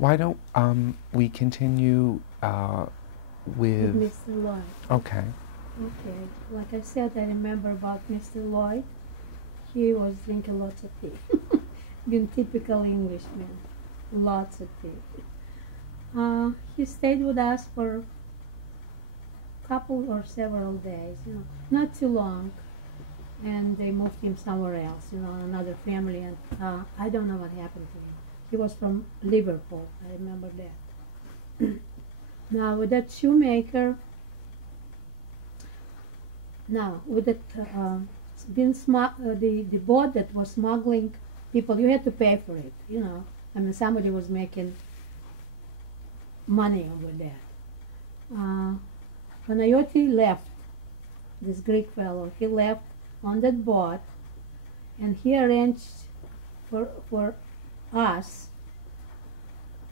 Why don't we continue with Mr. Lloyd. Okay. Okay, like I said, I remember about Mr. Lloyd. He was drinking lots of tea. Being typical Englishman, lots of tea. He stayed with us for a couple or several days, not too long. And they moved him somewhere else, another family. And I don't know what happened to him. He was from Liverpool, I remember that. Now, with that shoemaker, with that, the boat that was smuggling people, you had to pay for it, I mean, somebody was making money over that. Panayoti left, this Greek fellow, he left on that boat, and he arranged for us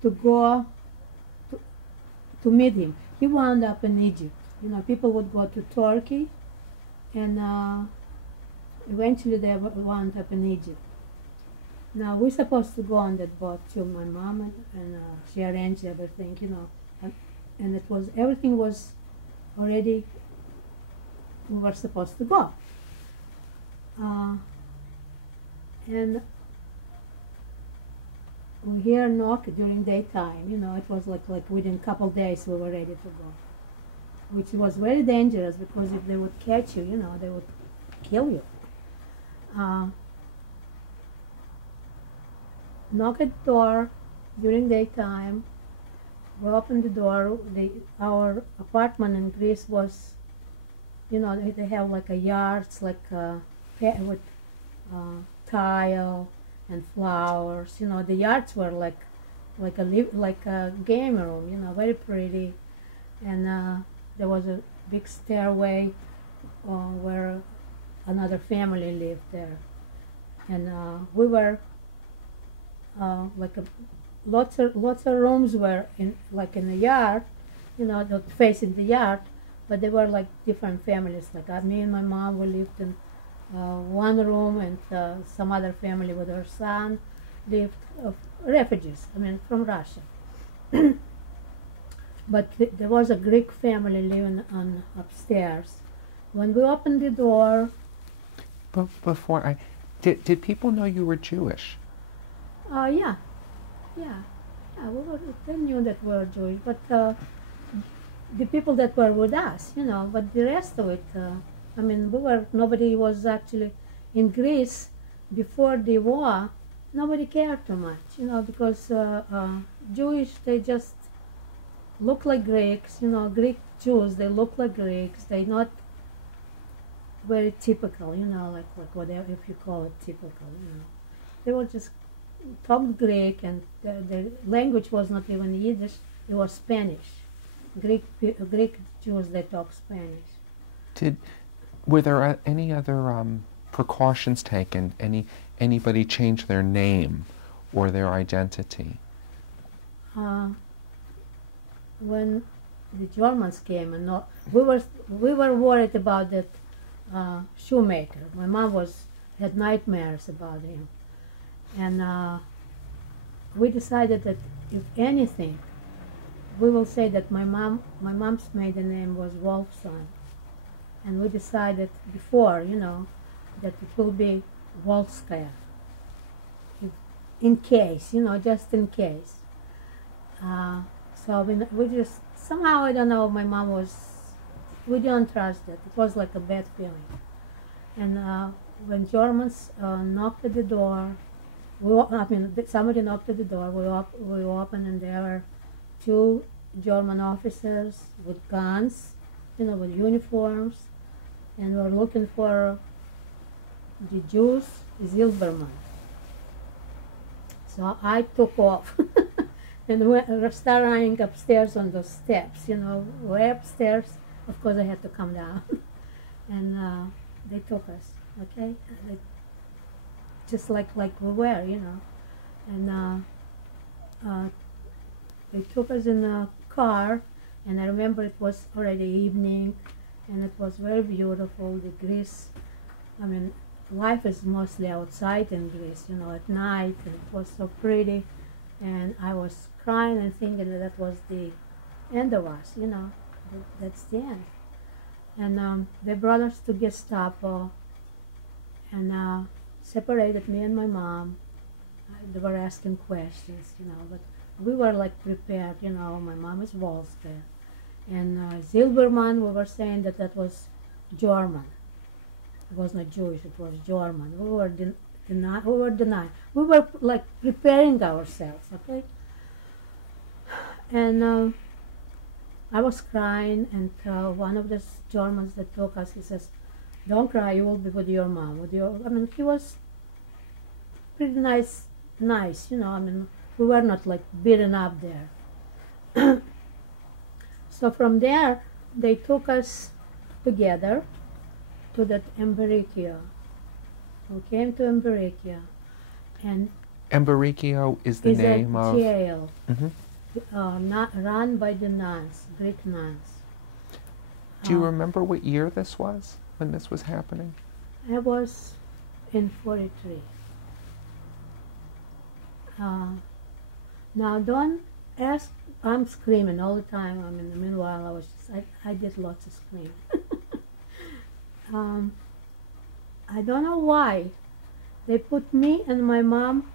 to go to meet him. He wound up in Egypt. People would go to Turkey, and eventually they wound up in Egypt. Now, we're supposed to go on that boat too, my mom, and she arranged everything, and it was, everything was already, we were supposed to go. And we hear a knock during daytime, it was like within a couple days we were ready to go, which was very dangerous because if they would catch you, they would kill you. Knock at the door during daytime. We opened the door. Our apartment in Greece was, they have like a yards, like with tile and flowers. The yards were like a game room. Very pretty, and there was a big stairway where another family lived there, and we were lots of rooms were in the yard, not facing the yard, but they were like different families. Like me and my mom, we lived in one room, and some other family with her son lived, refugees, from Russia. But there was a Greek family living on upstairs. When we opened the door... Before did people know you were Jewish? Yeah. They knew that we were Jewish, but the people that were with us, but the rest of it, nobody was actually in Greece before the war. Nobody cared too much, because Jewish, they just look like Greeks, Greek Jews, they look like Greeks. They're not very typical, like whatever, if you call it typical, They were just talked Greek, and the language was not even Yiddish, it was Spanish. Greek Jews, they talk Spanish. Were there any other precautions taken? Anybody change their name or their identity? When the Germans came, and we were worried about that shoemaker. My mom had nightmares about him. And we decided that if anything, we will say that my mom's maiden name was Wolfson. And we decided before, that it will be Wolfskaya. In case, just in case. So we just, somehow, I don't know, my mom we didn't trust it. It was like a bad feeling. And when Germans knocked at the door, somebody knocked at the door, we opened, and there were two German officers with guns, with uniforms, and were looking for the Jews, Zilberman. So I took off and started running upstairs on those steps, way upstairs. Of course, I had to come down. And they took us, okay? Just like we were, and they took us in a car, and I remember it was already evening, and it was very beautiful. The Greece, life is mostly outside in Greece, at night, and it was so pretty. And I was crying and thinking that that was the end of us, that's the end. And they brought us to Gestapo and separated me and my mom. They were asking questions, but we were like prepared, my mom is Volster. And Zilberman, we were saying that that was German. It was not Jewish, it was German. We were denying. We were like preparing ourselves, okay? And I was crying, and one of the Germans that took us, he says, "Don't cry, you will be with your mom." He was pretty nice, we were not like beaten up there. So from there, they took us together to that Emberichia. We came to Emberichia, and Emberichia is the name a of jail, Mhm. run by the nuns, Greek nuns. Do you remember what year this was, when this was happening? I was in 43. Now don't ask, I'm screaming all the time. Meanwhile, I did lots of screaming. I don't know why they put me and my mom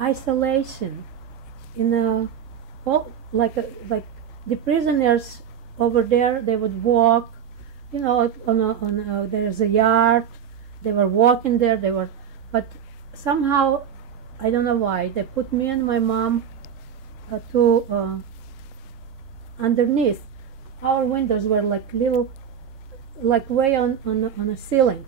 isolation in like the prisoners over there. They would walk, there's a yard. They were walking there. But somehow I don't know why they put me and my mom underneath. Our windows were like little, like way on a ceiling,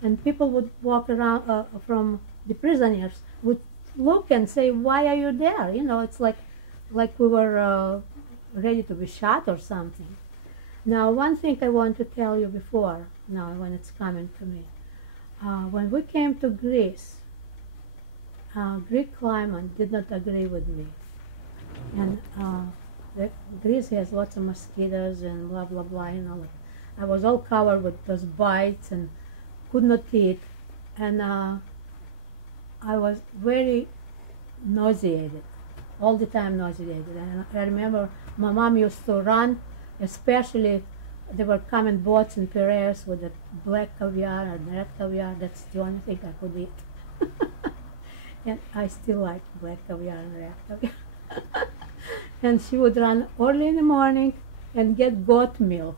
and people would walk around from the prisoners would look and say, "Why are you there?" It's like we were ready to be shot or something. Now, one thing I want to tell you before, now when it's coming to me, when we came to Greece, Greek climate did not agree with me, and Greece has lots of mosquitoes and blah blah blah. I was all covered with those bites and could not eat, and I was very nauseated, all the time nauseated. And I remember my mom used to run, especially there were coming boats in Piraeus with the black caviar and red caviar. That's the only thing I could eat. And I still like black caviar and red caviar. And she would run early in the morning and get goat milk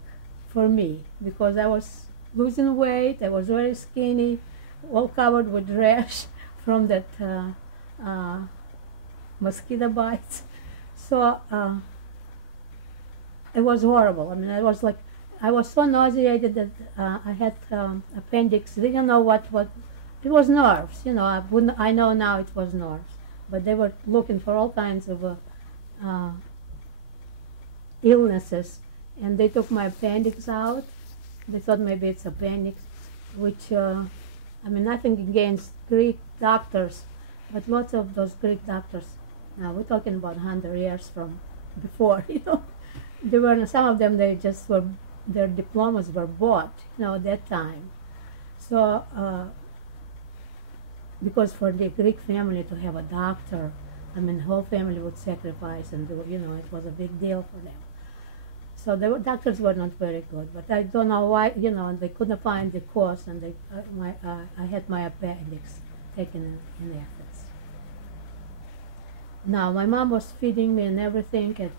for me, because I was losing weight, I was very skinny, all covered with rash from that mosquito bites. So it was horrible. I was so nauseated that I had appendix. They didn't know what it was, nerves. I know now it was nerves, but they were looking for all kinds of illnesses. And they took my appendix out. They thought maybe it's appendix, which, nothing against Greek doctors, but lots of those Greek doctors, now we're talking about 100 years from before, some of them, their diplomas were bought, at that time. So, because for the Greek family to have a doctor, whole family would sacrifice and do, it was a big deal for them. So the doctors were not very good, but I don't know why, they couldn't find the cause, and I had my appendix taken in the efforts. Now, my mom was feeding me and everything at,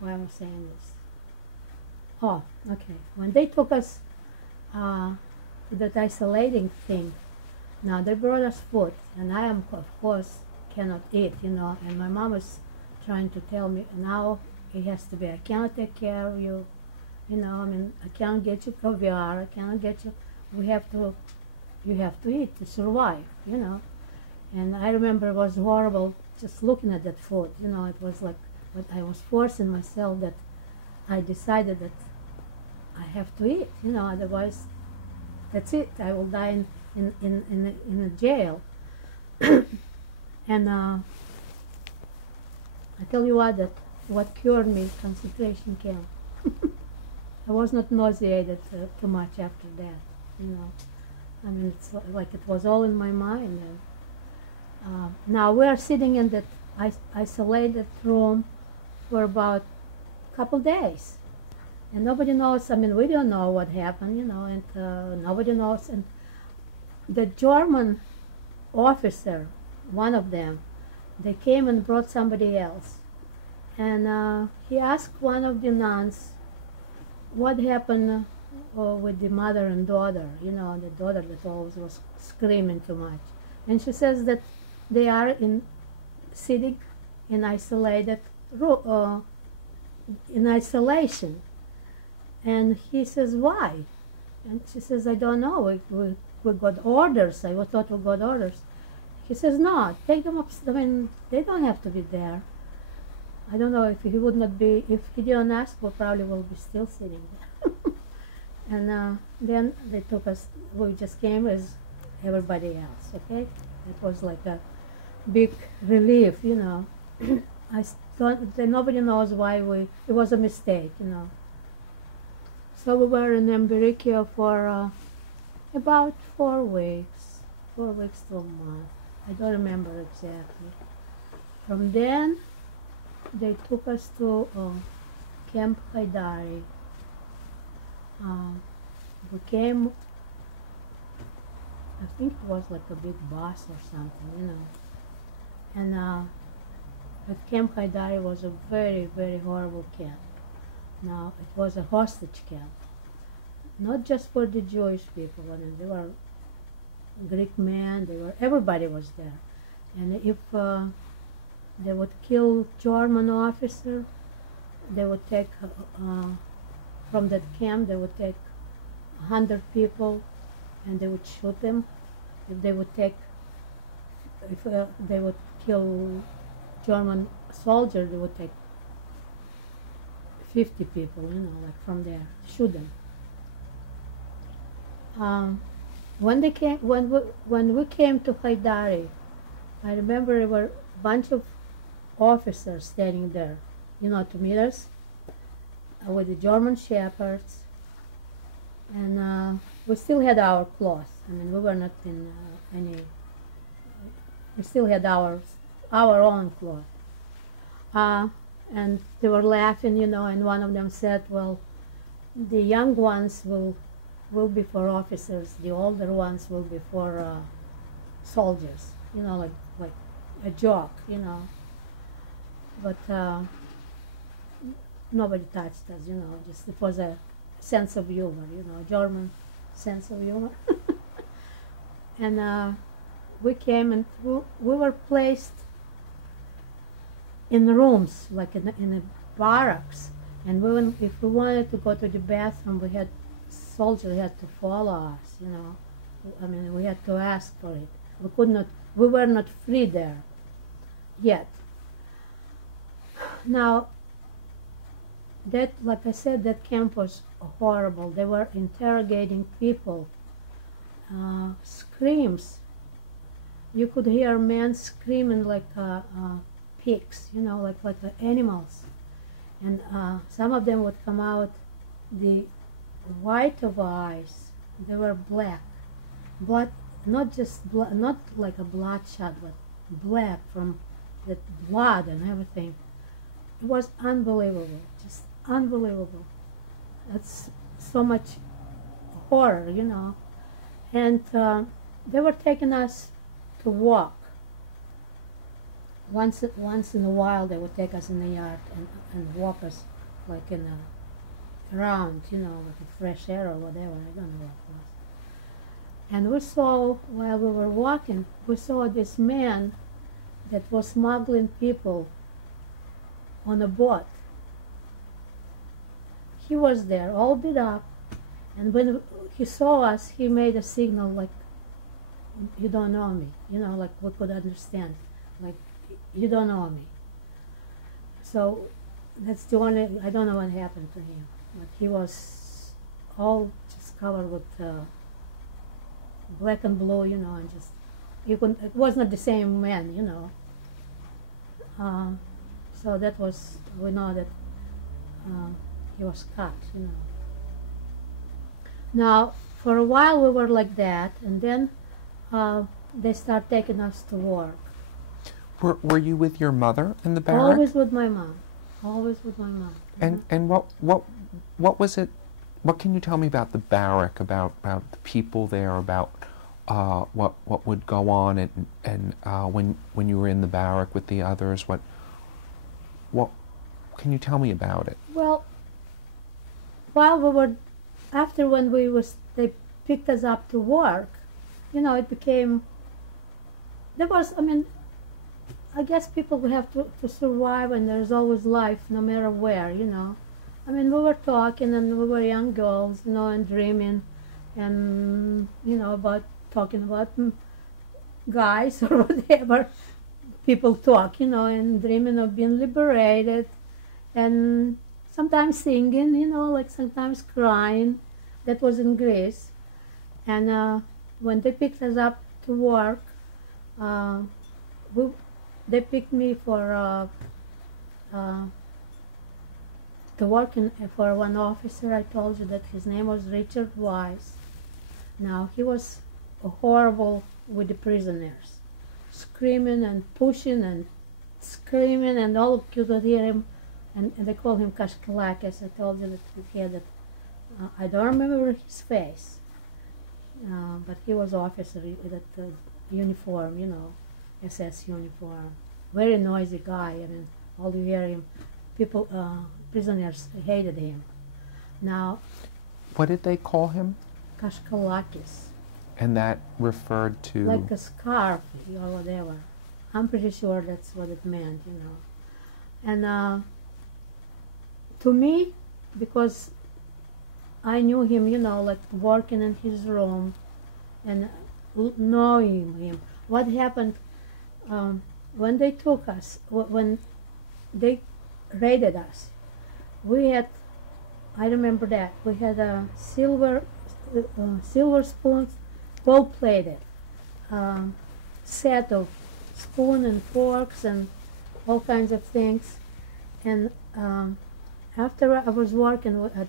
why am I saying this? Oh, okay. When they took us to that isolating thing, now they brought us food, and I am, of course, cannot eat, and my mom was trying to tell me, now it has to be, I cannot take care of you, I can't get you caviar, I cannot get you, you have to eat to survive, And I remember it was horrible just looking at that food, it was like, but I was forcing myself that I decided that I have to eat, otherwise that's it, I will die in a jail. And I tell you what cured me, concentration camp. I was not nauseated too much after that, It's like it was all in my mind. Now we are sitting in that isolated room for about a couple days, and nobody knows. I mean, we don't know what happened, you know, and nobody knows. And the German officer, one of them, they came and brought somebody else, and he asked one of the nuns what happened with the mother and daughter, you know, the daughter that always was screaming too much. And she says that they are sitting in in isolation. And he says, why? And she says, I don't know. We got orders. I thought we got orders. He says, no, take them up. I mean, they don't have to be there. I don't know if he would not be, if he didn't ask, we probably will be still sitting there. And then they took us, we just came as everybody else, okay? It was like a big relief, you know. I thought that nobody knows why it was a mistake, you know. So we were in Ambirikia for about 4 weeks to a month. I don't remember exactly. From then, they took us to Camp Haidari. We came, I think it was like a big bus or something, you know. And at Camp Haidari was a very, very horrible camp. Now, it was a hostage camp. Not just for the Jewish people. I mean, there were Greek men, everybody was there. And if they would kill German officer, they would take, from that camp, they would take 100 people and they would shoot them. If they would kill German soldiers, they would take 50 people, you know, like from there, shoot them. When we came to Haidari, I remember there were a bunch of officers standing there, you know, to meet us with the German shepherds, and we still had our clothes. I mean, we were not in we still had our own clothes. And they were laughing, you know, and one of them said, well, the young ones will be for officers, the older ones will be for soldiers, you know, like a joke, you know. But nobody touched us, you know, just it was a sense of humor, you know, German sense of humor. And we came and we were placed in rooms, like in a barracks. And if we wanted to go to the bathroom, soldiers had to follow us, you know. I mean, we had to ask for it. We were not free there yet. Now, that, like I said, that camp was horrible. They were interrogating people, screams. You could hear men screaming like pigs, you know, like animals. And some of them would come out, the white of eyes, they were black. Blood, not just blood, not like a bloodshot, but black from the blood and everything. It was unbelievable, just unbelievable. That's so much horror, you know. And they were taking us to walk. Once in a while, they would take us in the yard and walk us like in a round, you know, like a fresh air or whatever. I don't know what it was. And we saw, while we were walking, we saw this man that was smuggling people on a boat. He was there, all beat up, and when he saw us, he made a signal like, you don't know me, you know, like we could understand, like, you don't know me. So that's the only, I don't know what happened to him, but he was all just covered with black and blue, you know, and just, it was not the same man, you know. So that was, we know that he was cut, you know. Now, for a while we were like that, and then they start taking us to work. Were you with your mother in the barrack? Always with my mom. Always with my mom. And what was it? What can you tell me about the barrack? About the people there? About what would go on and when you were in the barrack with the others? What can you tell me about it? Well, while we were, after when they picked us up to work, you know, it became, there was, I mean, I guess people would have to survive, and there's always life no matter where, you know. I mean, we were talking, and we were young girls, you know, and dreaming, and, you know, talking about guys or whatever people talk, you know, and dreaming of being liberated, and sometimes singing, you know, like sometimes crying. That was in Greece. And when they picked us up to work, they picked me for to work for one officer. I told you that his name was Richard Weiss. Now, he was horrible with the prisoners, screaming and pushing and screaming, and all of you could hear him, and they call him Kashkalakis. I told you that he had that, I don't remember his face, but he was officer with that uniform, you know, SS uniform. Very noisy guy. I mean, all you hear him, people, prisoners hated him. Now, what did they call him? Kashkalakis. And that referred to? Like a scarf or whatever. I'm pretty sure that's what it meant, you know. And to me, because I knew him, you know, like working in his room and knowing him, what happened when they took us, when they raided us, we had, I remember that, we had a silver spoons, gold-plated set of spoon and forks and all kinds of things. And after I was working at,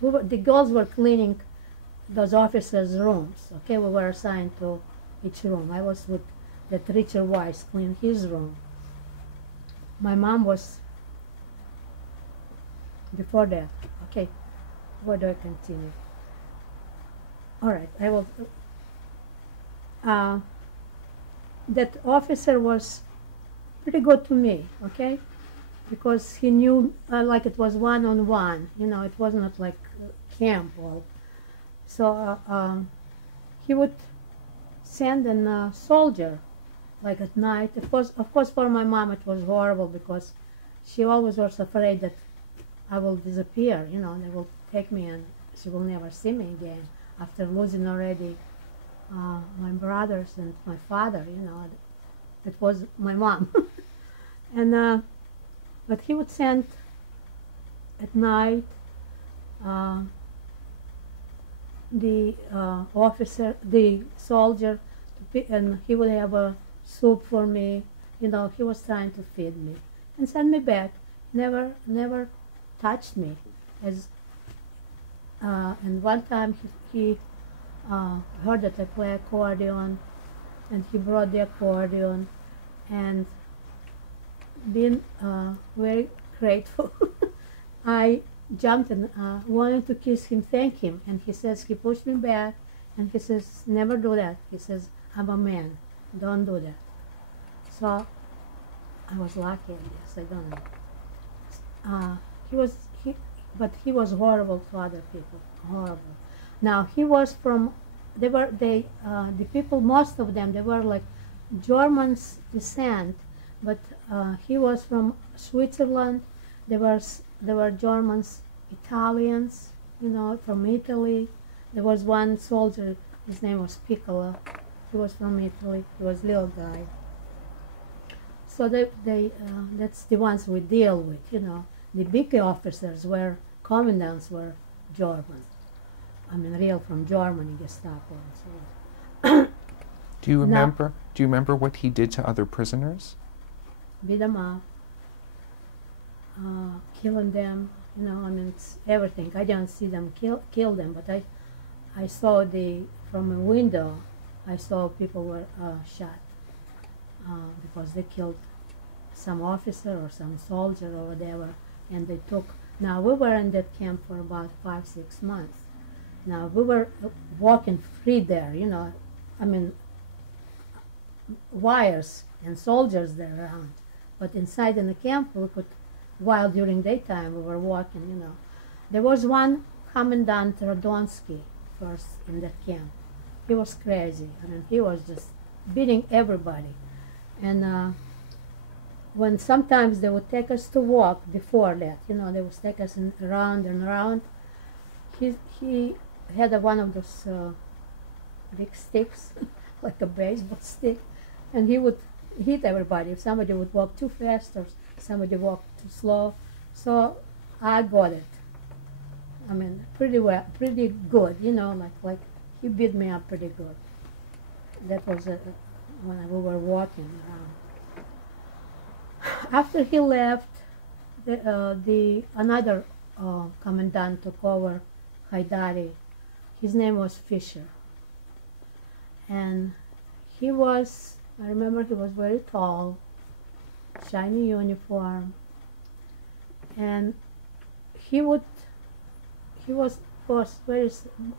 the girls were cleaning those officers' rooms. Okay, we were assigned to each room. I was with that Richard Weiss, clean his room. My mom was before that. Okay, where do I continue? All right, I will. That officer was pretty good to me, okay, because he knew, like it was one-on-one, you know, it was not like camp. So he would send a soldier, like at night. Of course, for my mom it was horrible, because she always was afraid that I will disappear, you know, they will take me and she will never see me again after losing already my brothers and my father, you know. It was my mom. And but he would send at night the the soldier, and he would have a soup for me, you know. He was trying to feed me and send me back. Never touched me. And one time he heard that I play accordion, and he brought the accordion, and being very grateful, I jumped and wanted to kiss him, thank him, and he says, he pushed me back, and he says, never do that. He says, I'm a man, don't do that. So I was lucky, I guess, I don't know. But he was horrible to other people, horrible. Now, he was from, the people, most of them, they were like Germans descent, but he was from Switzerland. There were Germans, Italians, you know, from Italy. There was one soldier, his name was Piccolo. He was from Italy. He was a little guy. So that's the ones we deal with, you know. The big officers commandants were German. I mean, real from Germany, Gestapo and so on. Do you remember what he did to other prisoners? Beat them up, killing them, you know. I mean, it's everything. I didn't see them kill them, but I saw from a window, I saw people were shot. because they killed some officer or some soldier or whatever, and they took. Now we were in that camp for about 5-6 months. Now we were walking free there, you know. I mean, wires and soldiers there around, but inside in the camp we could. While during daytime we were walking, you know. There was one Commandant Radonsky first in that camp. He was crazy. I mean, he was just beating everybody. And when sometimes they would take us to walk before that, you know, they would take us around and around. He had one of those big sticks, like a baseball stick, and he would hit everybody if somebody would walk too fast or somebody walked too slow. So I got it. I mean, pretty well, pretty good, you know, like he beat me up pretty good. That was when we were walking around. After he left, another commandant took over, Haidari. His name was Fisher, and he was. I remember he was very tall, shiny uniform, and he was, of course,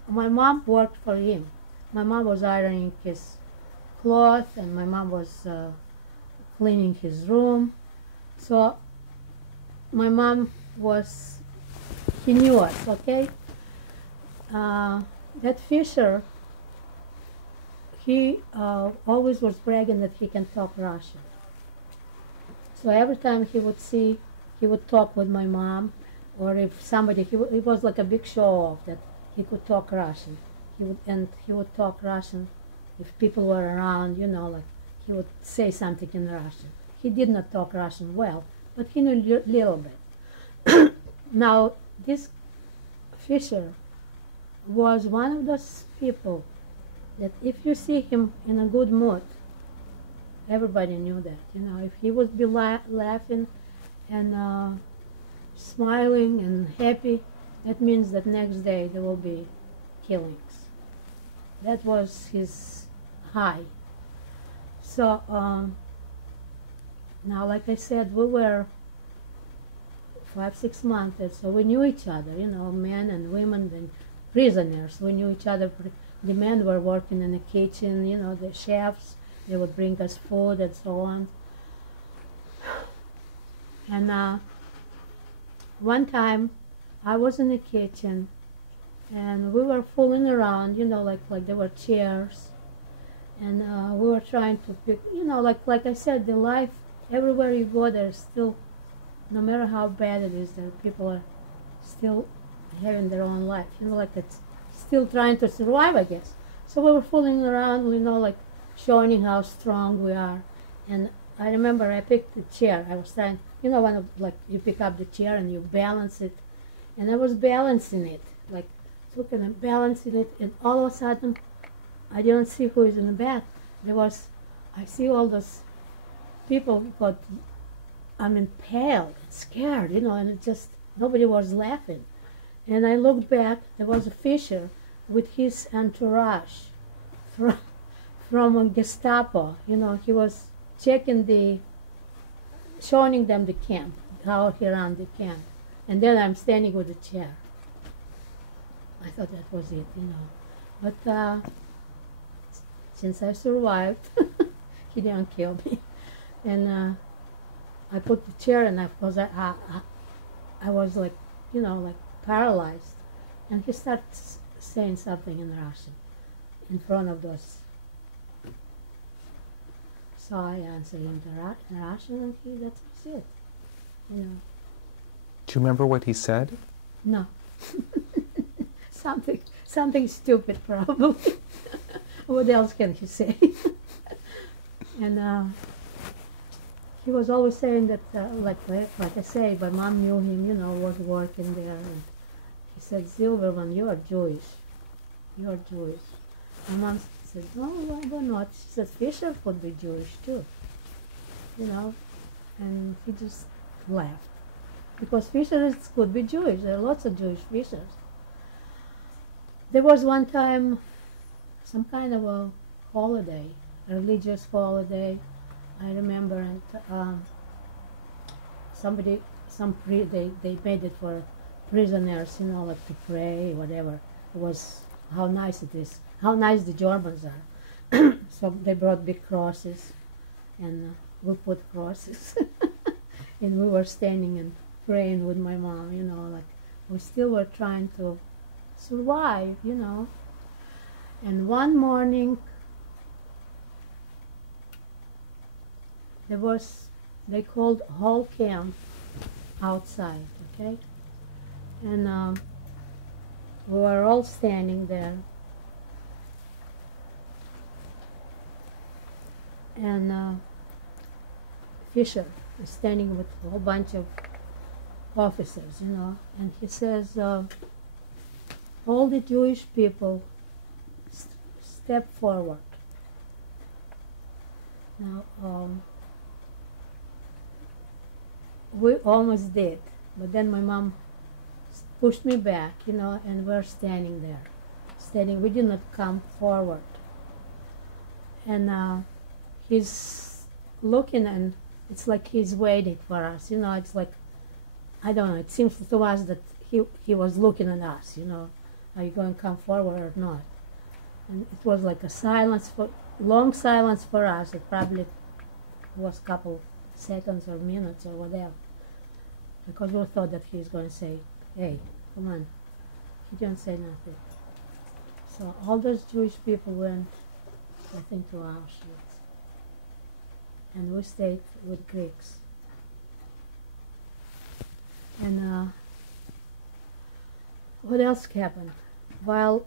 my mom worked for him. My mom was ironing his clothes, and my mom was cleaning his room. So my mom he knew us, okay? That Fisher, he always was bragging that he can talk Russian. So every time he would talk with my mom, or if somebody, he was like a big show-off that he could talk Russian. He would talk Russian if people were around, you know, like he would say something in Russian. He did not talk Russian well, but he knew a little bit. Now, this Fisher was one of those people that if you see him in a good mood, everybody knew that. You know, if he would be laughing and smiling and happy, that means that next day there will be killings. That was his high. So now, like I said, we were 5-6 months, so we knew each other, you know, men and women and prisoners. We knew each other. The men were working in the kitchen, you know, the chefs, they would bring us food and so on. And one time I was in the kitchen and we were fooling around, you know, like there were chairs, and we were trying to pick, you know, like I said, the life, everywhere you go, there's still, no matter how bad it is, there people are still having their own life, you know, like it's still trying to survive, I guess. So we were fooling around, you know, like showing how strong we are. And I remember I picked the chair. I was trying, you know, like you pick up the chair and you balance it. And I was balancing it, like looking and balancing it, and all of a sudden, I didn't see who is in the back. I see all those people got, pale and scared, you know, and it just, nobody was laughing. And I looked back, there was a Fisher with his entourage from Gestapo. You know, he was showing them the camp, how he ran the camp. And then I'm standing with the chair. I thought that was it, you know. But since I survived, he didn't kill me. And I put the chair, and I was like, you know, like paralyzed. And he started saying something in Russian in front of those. So I answered him in Russian, and that was it, you know. Do you remember what he said? No. Something stupid, probably. What else can he say? And he was always saying that, like I say, my mom knew him, you know, was working there. And he said, Zilberman, you are Jewish. You are Jewish. My mom said, no, why not? She said, Fisher could be Jewish too. You know, and he just laughed. Because Fishers could be Jewish. There are lots of Jewish Fishers. There was one time some kind of a holiday, a religious holiday, I remember, and they made it for prisoners, you know, like to pray, whatever. It was how nice it is, how nice the Germans are. So they brought big crosses, and we put crosses, and we were standing and praying with my mom, you know, like we still were trying to survive, you know. And one morning, they called whole camp outside, okay? And we were all standing there. And Fisher was standing with a whole bunch of officers, you know, and he says, all the Jewish people step forward. Now, we almost did, but then my mom pushed me back, you know, and we're standing there. We did not come forward. And he's looking, and it's like he's waiting for us, you know, it's like, I don't know, it seems to us that he was looking at us, you know, are you going to come forward or not? And it was like a long silence for us. It probably was a couple seconds or minutes or whatever, because we thought that he was going to say, hey, come on. He didn't say nothing. So all those Jewish people went, I think, to Auschwitz. And we stayed with Greeks. And what else happened? While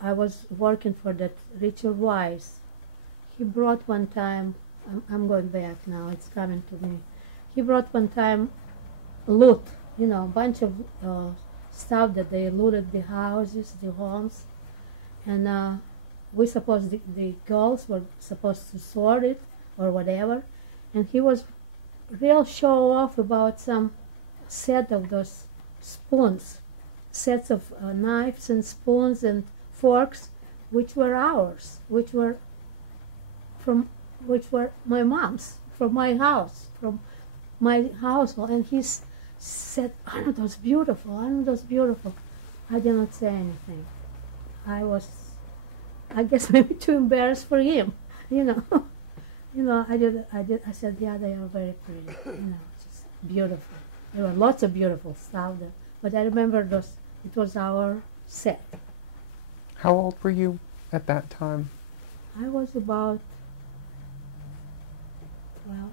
I was working for that Richard Weiss, he brought one time, I'm going back now, it's coming to me. He brought one time loot, you know, a bunch of stuff that they looted, the houses, the homes. And we supposed the girls were supposed to sort it or whatever. And he was real show off about some set of those spoons, sets of knives and spoons and forks, which were ours, which were my mom's, from my house, from my household. And he said, "Aren't those beautiful? Aren't those beautiful?" I did not say anything. I guess maybe too embarrassed for him, you know. You know, I said, yeah, they are very pretty, you know, just beautiful. There were lots of beautiful stuff there. But I remember it was our set. How old were you at that time? I was about 12.